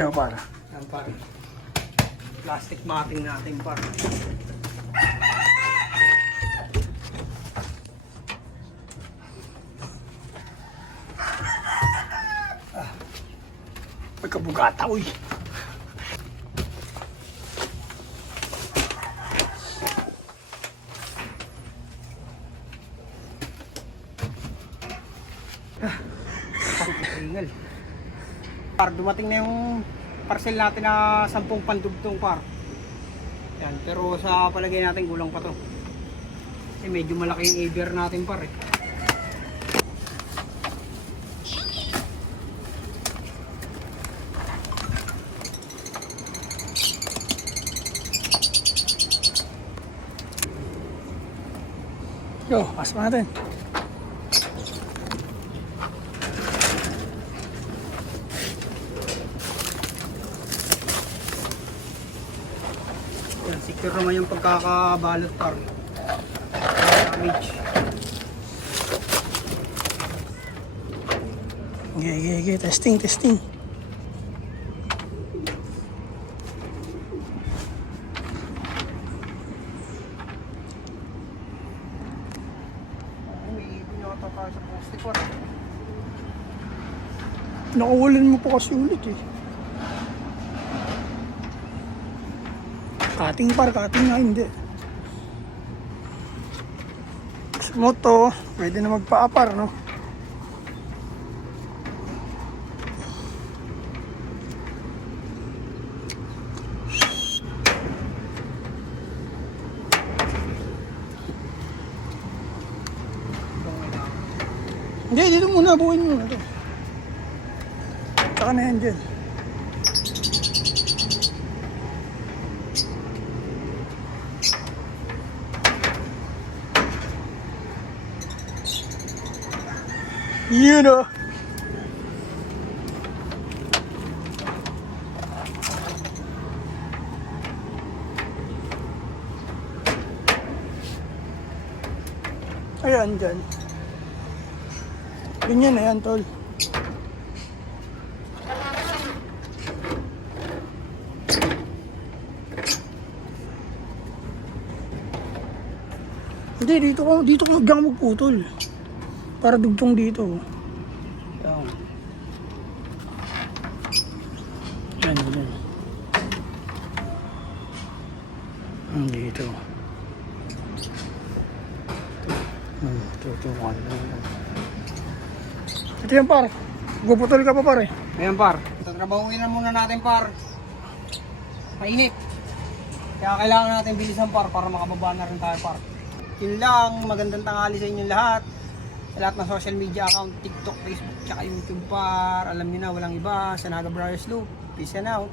Ano para? Yan par. Plastic matting natin par. Pagkabugata, uy. Tingal. Par, dumating na yung parcel natin na 10 pandugtong par. Yan, pero sa palagay natin kulang pa to. Kasi medyo malaki yung ABR natin par eh. Yo, pasok natin. Yan, secure naman yung pagkakabalot par. Damage. Okay. Testing. May binata tayo sa poste par. Nakawalin mo pa kasi ulit eh. Cutting nga hindi. Smooth to, pwede na magpa-apar, no? Hindi, dito muna, buuin muna to. Tsaka na yan dyan. Yun o. Ayan dyan. Ganyan na yan, tol. Hindi, dito ko hanggang magputol. Para dugtong dito. Yan. Dito. Tutukan lang. Ito yan par. Guputol ka pa par eh. Ayan par. Tatrabahuin na muna natin par. Mainit. Kaya kailangan natin bilisan par para makababa na rin tayo par. Yun lang, magandang tanghali sa inyong lahat. Sa lahat ng social media account, TikTok, Facebook, tsaka YouTube par. Alam niyo na, walang iba. Sanaga Brothers Loop. Peace and out.